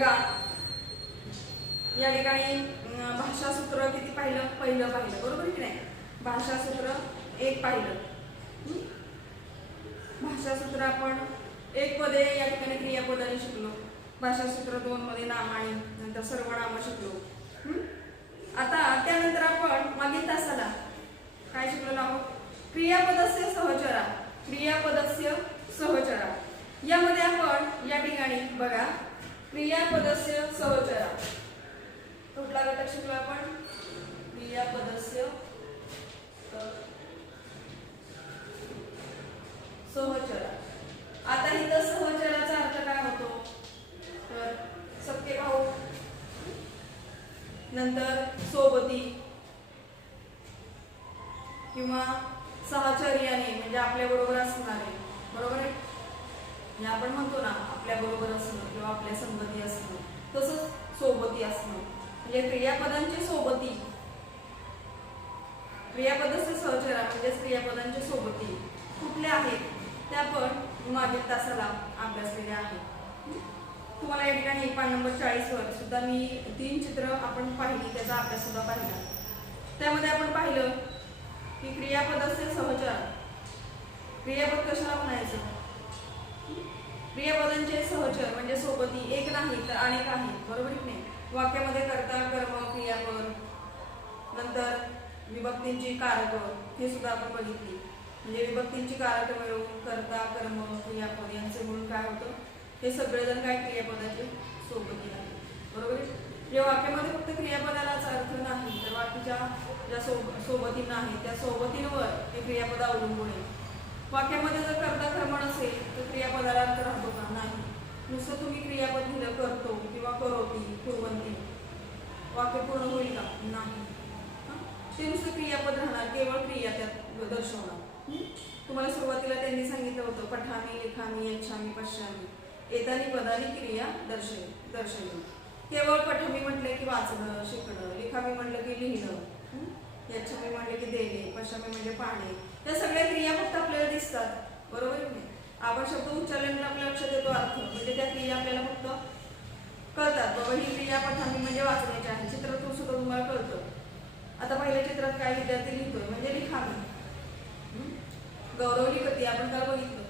बघा या ठिकाणी भाषा सूत्र किती पहिलं बरोबर की नाही. भाषा सूत्र 1 पाहिलं. भाषा सूत्र आपण 1 मध्ये या ठिकाणी क्रियापदाने शिकलो. भाषा सूत्र 2 मध्ये नाम आणि नंतर सर्वनाम शिकलो. आता त्यानंतर आपण मागील तासाला काय शिकलो आहोत, क्रियापदस्य सहचरा. यामध्ये आपण या ठिकाणी बघा क्रियापदस्य सहचरा कुठला घटक शिकलो आपण, क्रियापदस्य सहचरा. आता इथं सहचराचा अर्थ काय होतो, तर सख्खे भाऊ, नंतर सोबती किंवा सहचर्याने म्हणजे आपल्या बरोबर असणारे. बरोबर आहे, म्हणजे आपण म्हणतो ना आपल्या बरोबर असणं किंवा आपल्या संगती असणं, तसंच सोबती असणं. म्हणजे क्रियापदांची सोबती, क्रियापदाचे सहचरा म्हणजे क्रियापदांच्या सोबती कुठल्या आहेत ते आपण मागील तासाला अभ्यासलेले आहे. तुम्हाला या ठिकाणी पान नंबर 40 वर सुद्धा मी 3 चित्र आपण पाहिली, त्याचा अभ्यास सुद्धा पाहिला. त्यामध्ये आपण पाहिलं की क्रियापदाचे सहचर, क्रियापद कशाला म्हणायचं, क्रियापदांचे सहचर म्हणजे सोबती एक नाही तर अनेक आहेत. बरोबर की नाही. वाक्यामध्ये कर्ता कर्म क्रियापद, नंतर विभक्तींची कारक हे सुद्धा आपण बघितली. म्हणजे विभक्तींची कारक मिळून कर्ता कर्म क्रियापद यांचे मिळून काय होतं, हे सगळेजण काय क्रियापदाचे सोबती आहेत. बरोबर. या वाक्यामध्ये फक्त क्रियापदालाच अर्थ नाही तर बाकीच्या ज्या सोबतींना आहे त्या सोबतींवर हे क्रियापद अवलंबून आहे. वाक्यामध्ये जर कर्ता कर्म नसेल तर क्रियापदाला अर्थ राहतो का, नाही. नुसतं तुम्ही क्रियापद लिहिलं करतो किंवा करोती कुर्वंती, वाक्य पूर्ण होईल का, नाही. ते नुसतं क्रियापद राहणार, केवळ क्रिया त्यात दर्शवणार. तुम्हाला सुरुवातीला त्यांनी सांगितलं होतं पठामी लिखामी यच्छामी पश्यामी एतानी पदानी क्रिया दर्शवली. केवळ पठामी म्हटलं की वाचणं शिकणं, लिखामी म्हटलं की लिहिणं, यच्छामी म्हटलं की देणे, पश्यामी म्हणजे पाहणे, या सगळ्या क्रिया फक्त आपल्याला दिसतात. बरोबर नाही. आपण शब्द उच्चारल्यानंतर आपल्या लक्षात येतो अर्थ, म्हणजे त्या क्रिया आपल्याला फक्त कळतात. बाबा ही क्रिया पठामी म्हणजे वाचण्याची आहे. चित्रातून सुद्धा तुम्हाला कळतं. आता पहिल्या चित्रात काय विद्यार्थी लिहितोय म्हणजे लिखामी. गौरव लिखती आपण काय बघितलं,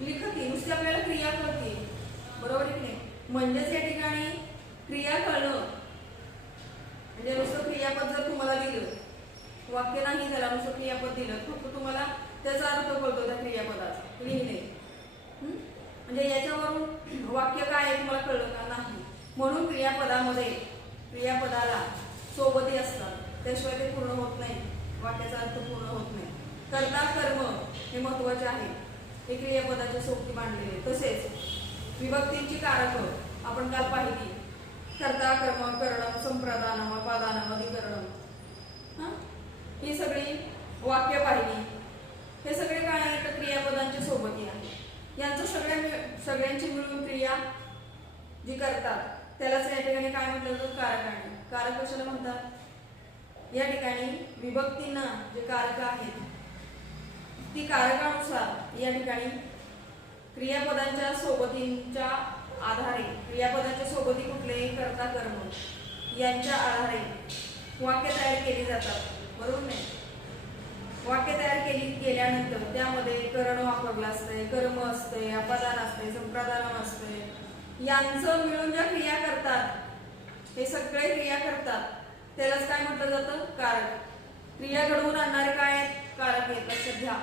लिखती नुसती आपल्याला क्रिया कळते. बरोबर की नाही. म्हणजेच या ठिकाणी क्रिया कळणं म्हणजे नुसतं क्रियापद जर तुम्हाला दिलं, वाक्य नाही त्याला नुसतं क्रियापद दिलं, फक्त तुम्हाला त्याचा अर्थ कळतो त्या क्रियापदाचा, लिहिणे. म्हणजे याच्यावरून वाक्य काय आहे तुम्हाला कळलं का, नाही. म्हणून क्रियापदामध्ये क्रियापदाला सोबती असतात, त्याशिवाय ते पूर्ण होत नाही, वाक्याचा अर्थ पूर्ण होत नाही. कर्ता कर्म हे महत्वाचे आहे, हे क्रियापदाची सोबती मांडलेले. तसेच विभक्तींची कारक आपण काल पाहिली, कर्ता कर्म करणं संप्रदानम अपादानम अधिकरणम, ही सगळी वाक्य पाहिली. हे सगळे काय आहेत, क्रियापदांची सोबती आहे. यांचं सगळ्यांची मिळून क्रिया जी करतात त्यालाच या ठिकाणी काय म्हटलं जातं, कारक आहे. कारक कशाला म्हणतात, या ठिकाणी विभक्तींना जे कारक आहेत ती कारकानुसार या ठिकाणी क्रियापदांच्या सोबतींच्या आधारे, क्रियापदांच्या सोबती कुठले कर्ता कर्म यांच्या आधारे वाक्य तयार केली जातात. बरोबर नाही. वाक्य तयार केल्यानंतर त्यामध्ये करण वापरलं असतंय, कर्म असतंय, अपादान असतंय, संप्रदान असतंय. यांचं मिळून ज्या क्रिया करतात, हे सगळे क्रिया करतात त्यालाच काय म्हटलं जातं, कारक. क्रिया घडवून आणणारे काय आहेत, कारक आहेत. लक्षात घ्या.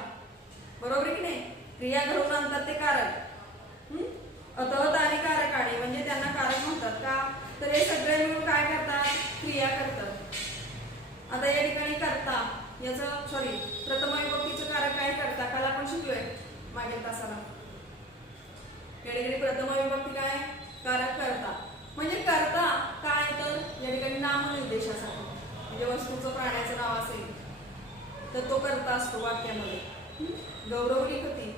बरोबर की नाही. क्रिया घडवून आणतात ते कारक. अतहत आणि कारकाने म्हणजे त्यांना कारक म्हणतात का, तर हे सगळे मिळून काय करतात, क्रिया करतात. आता या ठिकाणी करता याचं प्रथम विभक्तीचं कारक काय, करता, काल आपण शिकलोय मागील तासाला. या ठिकाणी प्रथम विभक्ती काय, कारक करता. म्हणजे करता काय, तर या ठिकाणी नामनिर्देशासाठी, म्हणजे वस्तूचं प्राण्याचं नाव असेल तर तो करता असतो वाक्यामध्ये. गौरव लिखती,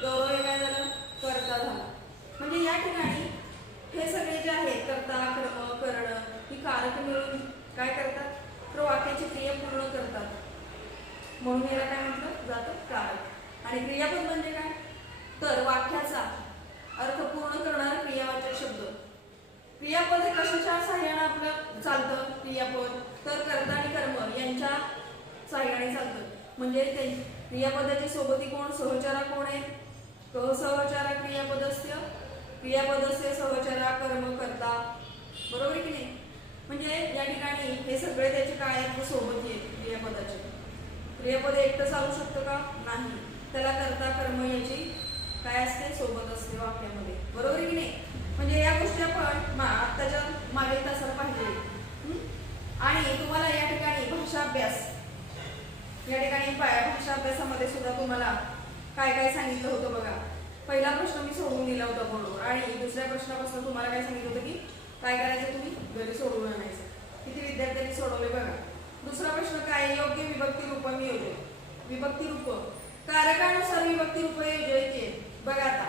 गौरव हे काय झालं, करता झाला. म्हणजे या ठिकाणी हे सगळे जे आहेत कर्ता कर्म करणं ही कारक मिळून काय करतात, तर वाक्याची क्रिया पूर्ण करतात. म्हणून याला काय म्हटलं जातं, कारक. आणि क्रियापद म्हणजे काय, तर वाक्याचा अर्थपूर्ण करणारा क्रियावाचक शब्द. क्रियापद हे कशाच्या सहाय्याने आपलं चालतं क्रियापद, तर कर्ता आणि कर्म यांच्या सहाय्याने चालतं. म्हणजे ते क्रियापदाची सोबती कोण, सहचारा कोण आहे, सहचारा क्रियापदस्य सहचारा कर्म कर्ता. बरोबर आहे की नाही. म्हणजे या ठिकाणी हे सगळे त्याचे काय आहेत, सोबती आहेत क्रियापदाचे. क्रियापद एकटं चालू शकतं का, नाही, त्याला कर्ता कर्म याची काय असते, सोबत असते वाक्यामध्ये. बरोबर आहे की नाही. म्हणजे या गोष्टी आपण आत्ताच्या मागे तासाला पाहिजे. आणि तुम्हाला या ठिकाणी भाषा अभ्यास, या ठिकाणी भाषा अभ्यासामध्ये सुद्धा तुम्हाला काय काय सांगितलं होतं बघा. पहिला प्रश्न मी सोडवून दिला होता बरोबर, आणि दुसऱ्या प्रश्नापासून तुम्हाला काय सांगितलं होतं की काय करायचं, तुम्ही घरी सोडवून आणायचं. किती विद्यार्थ्यांनी सोडवले बघा. दुसरा प्रश्न काय, योग्य विभक्ती रूप नियोजन. विभक्ती रूप कारकानुसार विभक्ती रूप योजायचे बघा. आता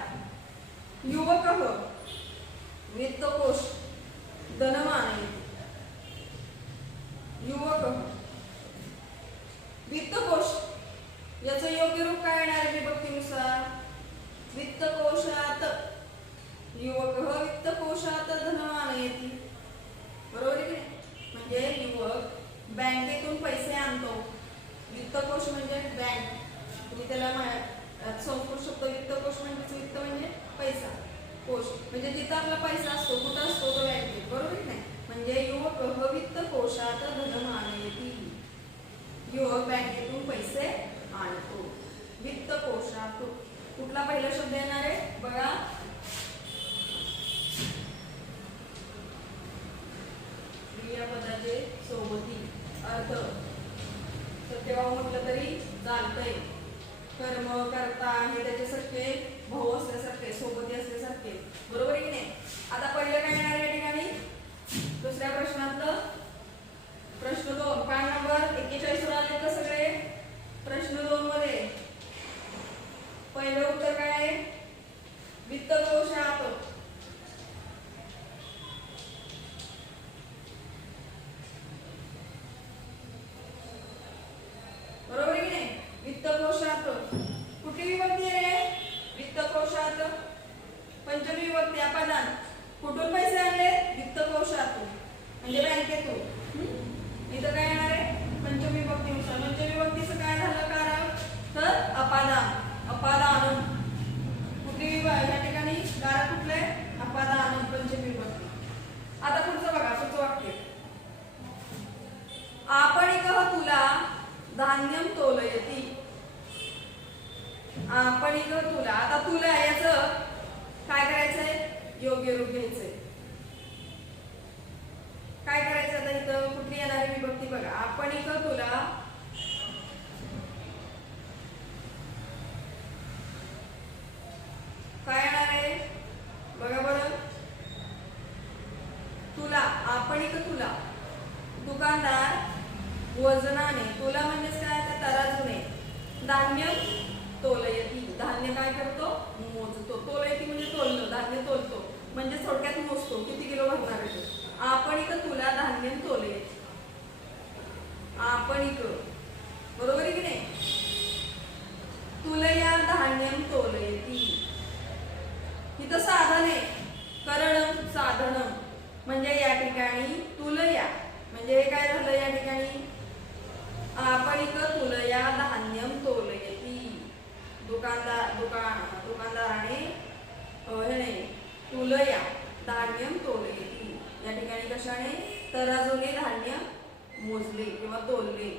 युवकः, वित्तकोश, धनवान. युवकः, वित्तकोश याचं योग्य रूप काय येणार आहे विभक्तीनुसार, वित्तकोशात. युवकः वित्तकोशात धनवानयति. बरोबर आहे की. म्हणजे युवक बँकेतून पैसे आणतो. वित्तकोश म्हणजे बँक, तुम्ही त्याला संस्कृत शब्द वित्तकोश म्हणजे, वित्त म्हणजे पैसा, कोश म्हणजे जिथं आपला पैसा असतो, कुठं असतो तो बँकेत. बरोबर आहे नाही. म्हणजे युवकः वित्तकोशात धनवानयति. युवक बँकेतून पैसे आणतो. वित्तकोशात कुठला पहिला शब्द येणार आहे बघा, क्रियापदाचे सोबती अर्थ सत्यभाव म्हटलं तरी चालतंय. कर्म कर्ता हे त्याच्यासारखे भाऊ असल्यासारखे, सोबती असल्यासारखे. बरोबर आहे की नाही. आता पहिलं काय येणार या ठिकाणी, दुसऱ्या प्रश्नातलं प्रश्न 2 पान नंबर 41 वर आले का सगळे. प्रश्न 2 मध्ये पहिलं उत्तर काय आहे, वित्तकोशात. बरोबर आहे की नाही. वित्तकोशात कुठली विभक्ती आहे रे, वित्तकोशात पंचमी विभक्ती. अपदान कुठून पैसे आणले, वित्तकोशातून म्हणजे बँकेतून. इथं काय येणार आहे, पंचमी विभक्तीनुसार. पंचमी विभक्तीचं काय झालं कारण, तर अपादान. अपादान कुठली या ठिकाणी कारक कुठले, अपादान पंचमी विभक्ती. आता पुढचं बघा, पुढचं वाक्य, आपणिकः तुला धान्यम तोलयति. आपणिकः तुला. आता तुला याचं काय करायचंय, योग्य रूप घ्यायचंय. काय करायचं आता इथं, कुठली येणारी विभक्ती बघा. आपणिकः तुला काय येणार आहे बघा बरं. तुला, आपणिकः तुला. दुकानदार वजनाने, तुला म्हणजेच काय, तर तराजूने. धान्य तोलयति, धान्य काय करतो, मोजतो. तोलयति म्हणजे तोलणं, धान्य तोलतो म्हणजे थोडक्यात मोजतो, किती किलो भरणार आहे. आपणिकः तुला धान्यम तोलयति. आपणिकः, बरोबर आहे की नाही. तुलया धान्यम तोलयति. इथं साधन आहे, करणं साधनं. म्हणजे या ठिकाणी तुलया म्हणजे हे काय झालं या ठिकाणी, आपणिकः तुलया धान्यम तोलयति. दुकानदाराने हे नाही, तुलया धान्यम तोलयति. या ठिकाणी कशाने, तराजूने धान्य मोजले किंवा तोलले.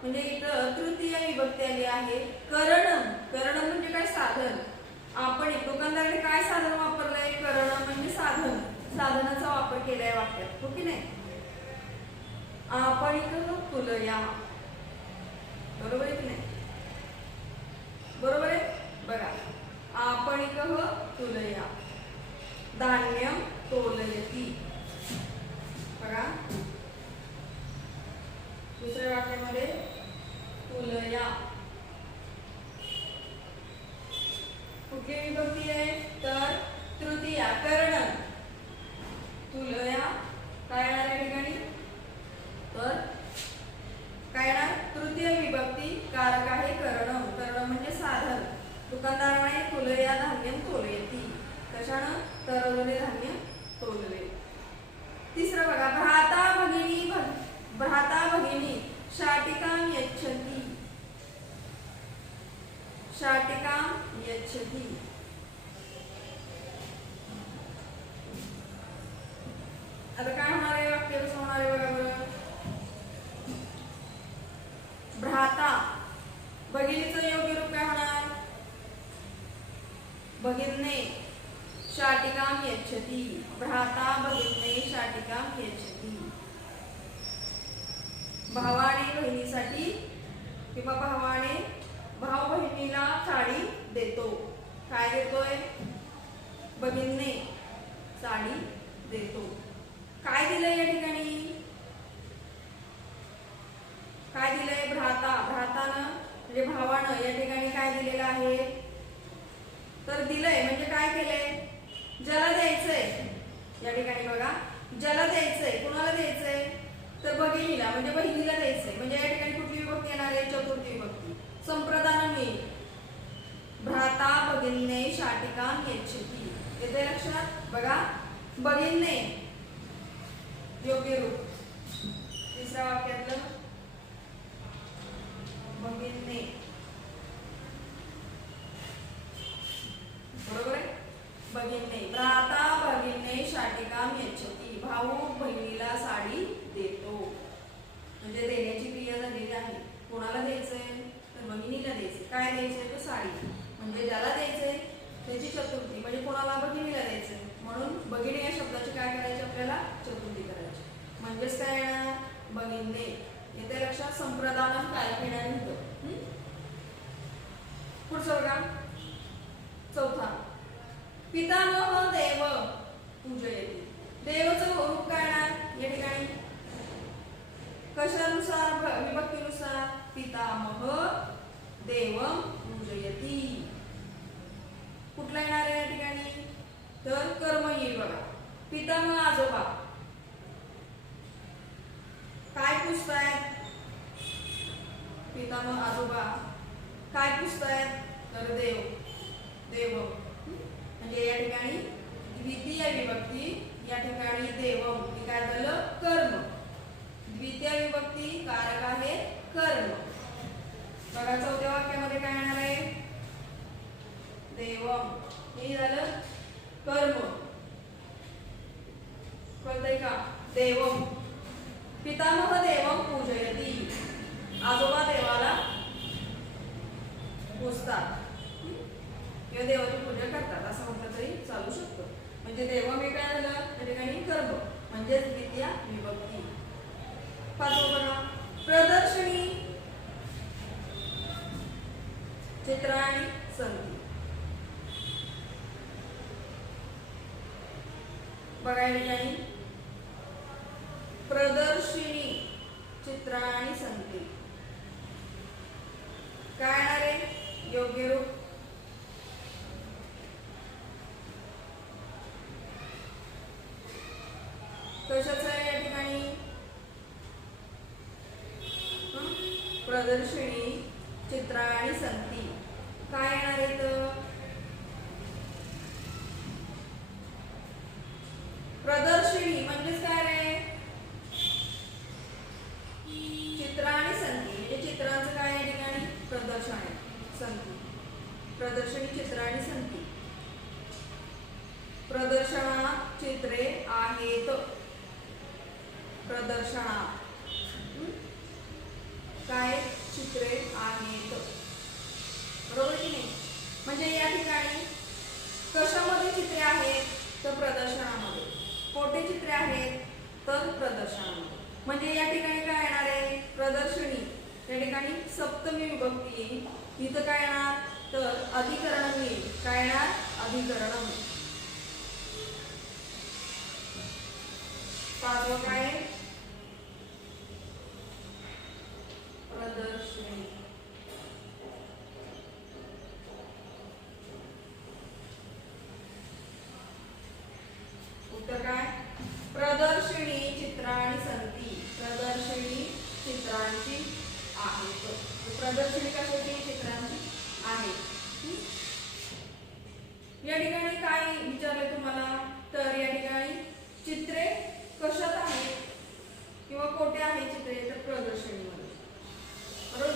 म्हणजे इथं तृतीय विभक्ती आली आहे. करणं, करणं म्हणजे काय, साधन. आपण दुकानदाराने काय साधन वापरलंय, करणं म्हणजे साधन, साधनाचा वापर केलाय वाक्यात. हो की नाही. आपणिकः तुलया. बरोबर आहे की नाही. बरोबर आहे बघा. आपणिकः तुलया धान्यम तोलयति. बघा दुसऱ्या वाक्यामध्ये तुलया कुठली विभक्ती आहे, तर तृतीया. कर्ण. तुलया काय येणार या ठिकाणी, तर काय येणार, तृतीय विभक्ती. कारक आहे कर्ण. कर्ण म्हणजे साधन. दुकानदाराने तुलया धान्यम तोलयति. कशानं? तरवलेले धान्य तोलले. तिसरं बघा, भ्राता भगिनी शाटिकां यच्छति. शाटिकां यच्छति. आता काय होणार आहे? वाक्य कसं होणार आहे बघा बरं. भ्राता भगिनीचं योग्य रूप काय होणार? भगिन्ने शाटिकां यच्छति. भ्राता भगिन्ने शाटिकां यच्छति. भावाने बहिणीसाठी किंवा भावाने भाऊ बहिणीला साडी देतो. काय देतोय? भगिन्ने साडी देतो. काय दिलंय या ठिकाणी? काय दिलंय? भ्रातानं म्हणजे भावानं या ठिकाणी काय दिलेलं आहे? तर दिलंय म्हणजे काय केलंय? ज्याला द्यायचंय या ठिकाणी बघा, ज्याला द्यायचंय, कुणाला द्यायचंय? तर भगिनीला म्हणजे बहिणीला द्यायचंय. म्हणजे या ठिकाणी कुठली विभक्ती येणार आहे? चतुर्थी विभक्ती. संप्रदान येईल. भ्राता भगिनीने शाटिकां यच्छति. येते लक्षात? बघा, भगिनीने योग्य रूप. तिसऱ्या वाक्यातलं भगिनीने, बरोबर आहे? भगिनीने. भ्राता भगिनीने शाटिकां यच्छति. भाऊ बहिणीला साडी देतो. म्हणजे देण्याची क्रिया झालेली आहे. कोणाला द्यायचंय? तर भगिनीला द्यायचंय. काय द्यायचंय? तर साडी. म्हणजे ज्याला द्यायचंय त्याची चतुर्थी. म्हणजे कोणाला? भगिनीला द्यायचंय. म्हणून भगिनी या शब्दाची काय करायची? आपल्याला चतुर्थी करायची. म्हणजेच काय येणार? भगिनीने. येते लक्षात? संप्रदान कालकेण्याने होतं. पुढचं बघा, चौथा. पितामह देव पूजयति. देवाचं रूप काय येणार या ठिकाणी? कशानुसार? विभक्तीनुसार. पितामह देवं पूजयति. कुठला येणार आहे या ठिकाणी? तर कर्म येईल बघा. पितामह आजोबा काय पुजतायत? पितामह आजोबा काय पुजतायत? तर देव. म्हणजे या ठिकाणी द्वितीय विभक्ती. या ठिकाणी देवम हे काय झालं? कर्म. द्वितीय विभक्ती कारक आहे कर्म. बघा, चौथ्या वाक्यामध्ये काय येणार आहे? देवम. हे झालं कर्म. कळतंय का? देवम. पितामह देवं पूजयति. आजोबा देवाला पूजतात किंवा देवाची पूजा करतात असं म्हटलं तरी चालू शकतं. म्हणजे देवं हे काय झालं? त्या ठिकाणी कर्म म्हणजे द्वितीय विभक्ती. पाचवं बघा, प्रदर्शनी चित्राणि सन्ति. बघा या ठिकाणी प्रदर्शिनी चित्राणि सन्ति. काय येणार आहे? योग्य रूप. कशाचं आहे या ठिकाणी? प्रदर्शिनी चित्राणि सन्ति. काय येणार आहे? प्रदर्शिनी म्हणजेच काय रे? चित्राणि सन्ति. म्हणजे चित्रांचं काय या ठिकाणी? प्रदर्शन आहे. सन्ति. प्रदर्शनी चित्राणि सन्ति. प्रदर्शनात चित्रे आहेत. प्रदर्शनात काय चित्रे आहेत. बरोबर की नाही? म्हणजे या ठिकाणी कशामध्ये चित्रे आहेत? तर प्रदर्शनामध्ये. कोठे चित्रे आहेत? तर प्रदर्शनामध्ये. म्हणजे या ठिकाणी काय येणार आहे? प्रदर्शनी. या ठिकाणी सप्तमी विभक्ती येईल. इथं काय येणार? तर अधिकरण येईल. काय येणार? अधिकरण. पाचवं काय? प्रदर्शनी. उत्तर काय? प्रदर्शनी चित्राणि सन्ति. प्रदर्शनी चित्रांची आहेत. प्रदर्शनी कशाची? चित्रांची आहे. या ठिकाणी काय विचारले तुम्हाला, तर या ठिकाणी चित्रे कशात आहेत किंवा कोठे आहे चित्रे, तर प्रदर्शनीमध्ये. बरोबर,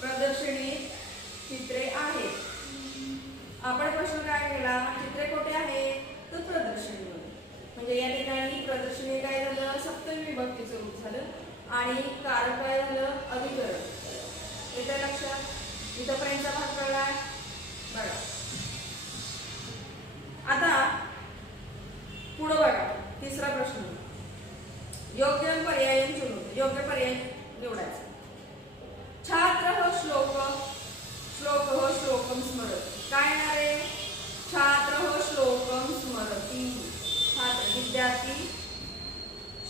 प्रदर्शनीत चित्रे आहेत. आपण प्रश्न काय केला, चित्रे कुठे आहे, तर प्रदर्शनीमध्ये. म्हणजे या ठिकाणी प्रदर्शनी काय झालं, सप्तमी विभक्तीचं रूप झालं आणि कारक काय झालं, अभिकरण. येतं लक्षात, इथपर्यंतचा भाग कळलाय. बघा आता पुढे बघा, तिसरा प्रश्न, योग्य पर्याय निवडून, योग्य पर्याय निवडायचा. छात्र श्लोक श्लोकम स्मरति. काय येणार आहे, छात्र श्लोकम स्मरति. छात्र विद्यार्थी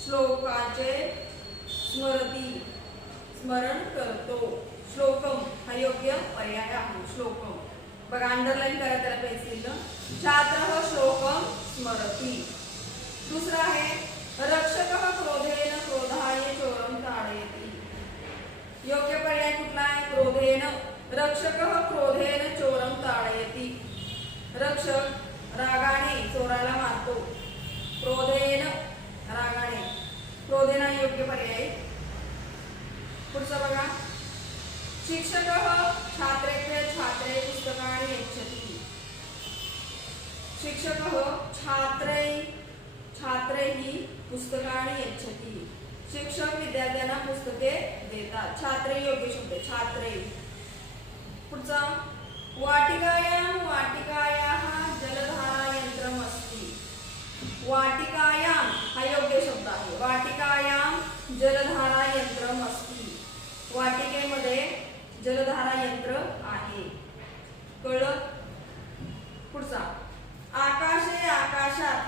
श्लोकाचे स्मरण करतो. श्लोकम हा योग्य पर्याय आहे. श्लोकम बघा, अंडरलाईन करा त्याला पेन्सिलनं. छात्र श्लोकम स्मरति. दुसरा आहे रक्षकः क्रोधेन क्रोधाय चोरम ताडयति. योग्य पर्याय कुठला आहे, क्रोधेन. रक्षकः क्रोधेन चोरम ताडयति. रक्षक रागाने चोराला मारतो. क्रोधेन रागाने, क्रोधेन योग्य पर्याय. पुढचा बघा, शिक्षकः छात्रेभ्यः छात्रे पुस्तकानि यच्छति. शिक्षकः छात्रैः पुस्तकानि यच्छति. शिक्षक विद्यार्थ्यांना पुस्तके देतात. छात्रे योग्य शब्द, छात्रे. पुढचा, वाटिकायाः जलधारा यंत्रम अस्ति. वाटिकायां हा योग्य शब्द आहे. वाटिकायां जलधारा यंत्रम अस्ति. वाटिकेमध्ये जलधारा यंत्र आहे. कळलं. पुढचा, आकाशे आकाशात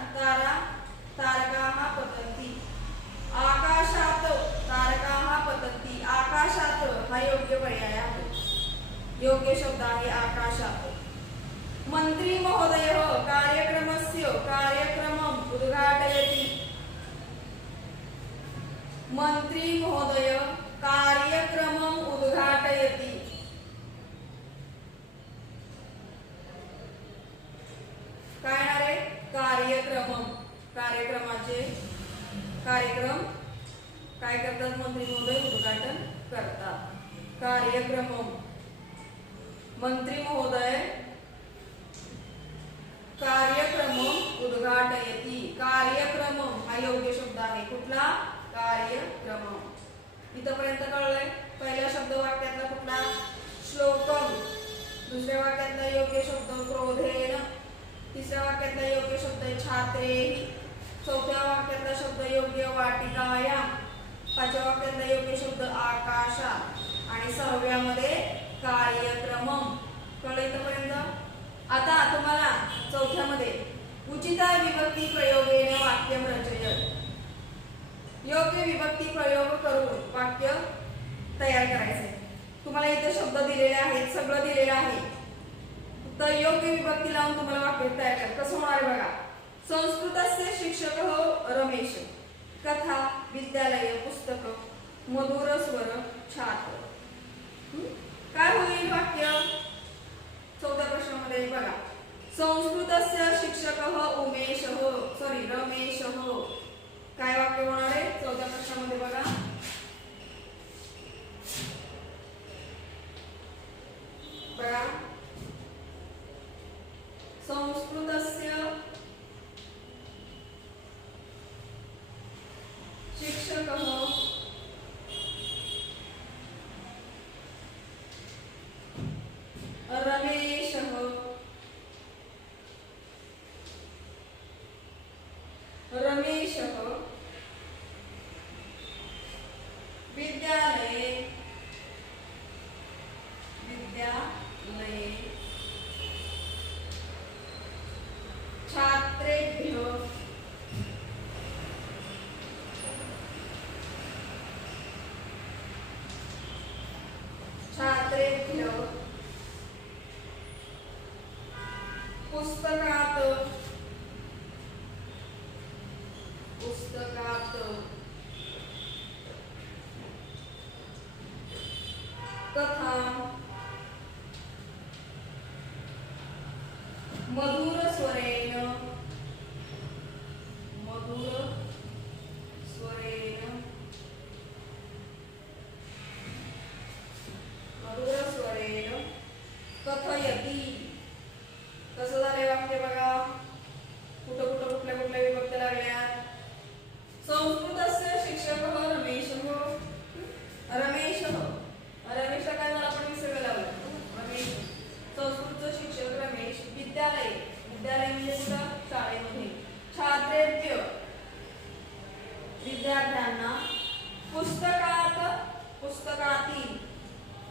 तारकाः पतन्ति. आकाशात तारकाः पतन्ति. आकाशात हा योग्य पर्याय आहे. योग्य शब्द आहे आकाशात. मंत्री महोदयः कार्यक्रमम् उद्घाटयति. मंत्री महोदय कार्यक्रमम् उद्घाटयति. काय आहे, कार्यक्रमाचे कार्यक्रम काय करतात, मंत्री महोदय उद्घाटन करतात. कार्यक्रमम, मंत्री महोदय कार्यक्रमम उद्घाटयति. कार्यक्रमम हा योग्य शब्द आहे. कुठला, कार्यक्रमम. इथपर्यंत कळलंय. पहिल्या शब्द वाक्यातला कुठला, श्लोकम. दुसऱ्या वाक्यातला योग्य शब्द क्रोधेन. तिसऱ्या वाक्यातला योग्य शब्द छात्रेहि. चौथ्या वाक्यातला शब्द योग्य वाटिकाया. पाचव्या वाक्यातला योग्य शब्द आकाशा आणि सहाव्यामध्ये कार्यक्रमम. कळलं इथपर्यंत. आता तुम्हाला चौथ्यामध्ये उचिता विभक्ती प्रयोगेन वाक्यम रचय. योग्य विभक्ती प्रयोग करून वाक्य तयार करायचे. तुम्हाला इथे शब्द दिलेले आहेत, सगळं दिलेलं आहे. तर योग्य विभक्ती लावून तुम्हाला वाक्य तयार करा. कसं होणार बघा, संस्कृतस्य शिक्षकः रमेश. कथा विद्यालय पुस्तक मधुर स्वर छात्र. काय होईल वाक्य, चौथ्या प्रश्नामध्ये बघा, संस्कृतस्य शिक्षकः रमेशः. काय वाक्य होणार आहे चौथ्या प्रश्नामध्ये बघा, संस्कृतस्य शिक्षकः रमेशः विद्यालये छात्रेभ्यः पुस्तकात् कथा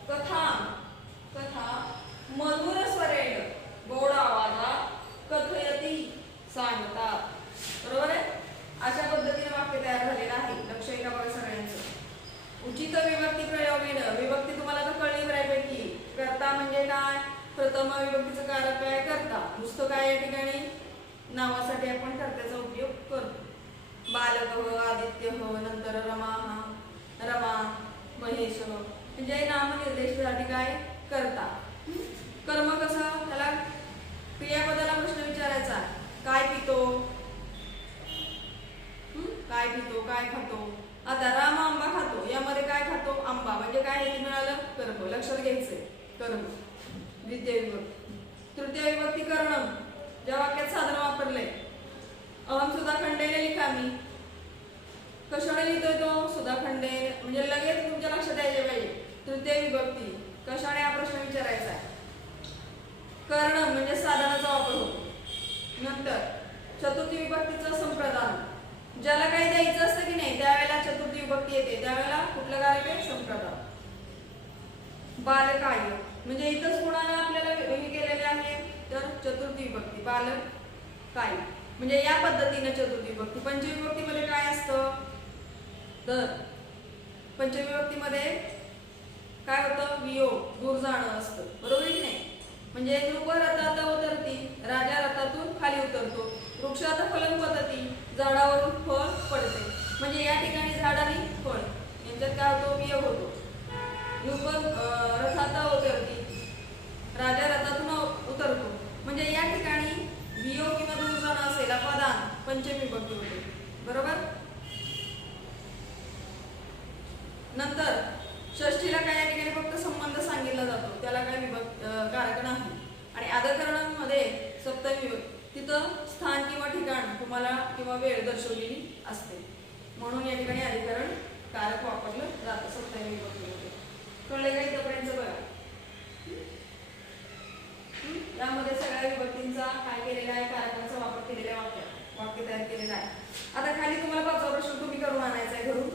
कथा कथा मधुर स्वरेण गोड आवाजात कथयती सांगतात. बरोबर आहे. अशा पद्धतीने वाक्य तयार झालेलं आहे. लक्ष आहे का बघा सगळ्यांचं. उचित विभक्ती प्रयोगेनं विभक्ती तुम्हाला तर कळली बऱ्यापैकी. कर्ता म्हणजे काय, प्रथम विभक्तीचं कारक काय, कर्ता. नुसतं काय या ठिकाणी नावासाठी आपण कर्त्याचा उपयोग करतो. बालक आदित्य नंतर रमा रमा महेश म्हणजे नामनिर्देशासाठी काय करता. कर्म कसं, त्याला क्रियापदाला प्रश्न विचारायचा, काय पितो, काय पितो, काय खातो. आता राम आंबा खातो, यामध्ये काय खातो, आंबा म्हणजे काय हे मिळालं, कर्म. लक्षात घ्यायचंय कर्म. द्वितीय विभक्ती. तृतीय विभक्ती करणम. ज्या वाक्यात साधन वापरलंय, अहम सुधाखंडेने लिखामी. कशाने लिहितोय तो, सुधाखंडेने, म्हणजे लगेच तुमच्या लक्षात यायला पाहिजे. तृतीय विभक्ती कशाने हा प्रश्न विचारायचा आहे. करणम म्हणजे साधनाचा वापर होतो. नंतर चतुर्थी विभक्तीचं संप्रदान. ज्याला काही द्यायचं असतं की नाही त्यावेळेला चतुर्थी विभक्ती येते. त्यावेळेला कुठलं कारक आहे, संप्रदान. बालकाय म्हणजे इथंच कोणाला आपल्याला हे केलेले आहे तर चतुर्थी विभक्ती. बालकाय म्हणजे या पद्धतीने चतुर्थी विभक्ती. पंचमी विभक्तीमध्ये काय असतं तर पंचमी विभक्तीमध्ये काय होतं, वियोग, दूर जाणं असतं. बरोबर की नाही. म्हणजे ध्रुव रथात उतरती, राजा रथातून खाली उतरतो. वृक्षात फलन पद्धती, झाडावरून फळ पडते. म्हणजे या ठिकाणी झाड आणि फळ यांच्यात काय होतो, वियोग होतो. ध्रुव रथात उतरती, राजा रथातून उतरतो. म्हणजे या ठिकाणी वियोग किंवा दूर जाणं असेल अपदान पंचमी विभक्ती होते. बरोबर. नंतर षष्ठीला काय या ठिकाणी फक्त संबंध सांगितला जातो, त्याला काय कारक नाही. आणि आदकरणामध्ये सप्तमी तिथं स्थान किंवा ठिकाण तुम्हाला किंवा वेळ दर्शवलेली असते. म्हणून या ठिकाणी अधिकरण कारक वापरलं जातं सप्तमी विभक्तीमध्ये. कळले का इथपर्यंत बघा. यामध्ये सगळ्या विभक्तींचा काय केलेला आहे, कारकांचा वापर केलेला वाक्य तयार केलेलं आहे. आता खाली तुम्हाला 5वा प्रश्न तुम्ही करून आणायचा आहे घरून.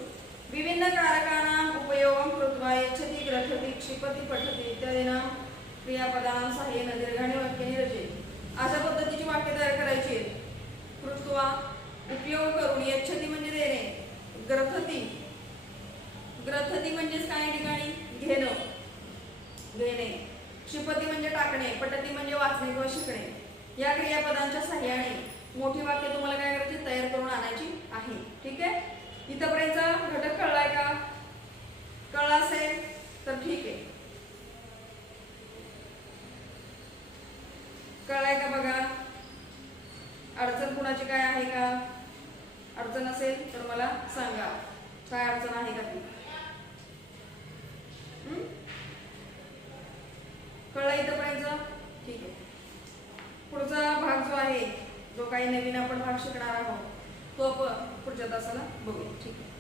विभिन्न कारकानां उपयोगं कृत्वा यच्छति ग्रथति क्षिपति पठति इत्यादींना क्रियापदानां साहाय्येन दीर्घाणि वाक्यानि रचयति. अशा पद्धतीची वाक्य तयार करायची आहेत. कृत्वा उपयोग करून, यच्छति म्हणजे देणे, ग्रथति ग्रथति म्हणजेच काय या ठिकाणी घेणं घेणे, क्षिपति म्हणजे टाकणे, पठति म्हणजे वाचणे किंवा शिकणे. या क्रियापदांच्या साहाय्याने मोठी वाक्य तुम्हाला काय करायची, तयार करून आणायची आहे. ठीक आहे. इथपर्यंतचा घटक कळलाय का, कळला असेल तर ठीक आहे. कळलाय का बघा. अडचण कुणाची काय आहे का, अडचण असेल तर मला सांगा, काय अडचण आहे का ती. कळला इथपर्यंत, ठीक आहे. पुढचा भाग जो आहे, जो काही नवीन आपण भाग शिकणार आहोत तो आपण पुढच्या तासाला बघू. ठीक आहे.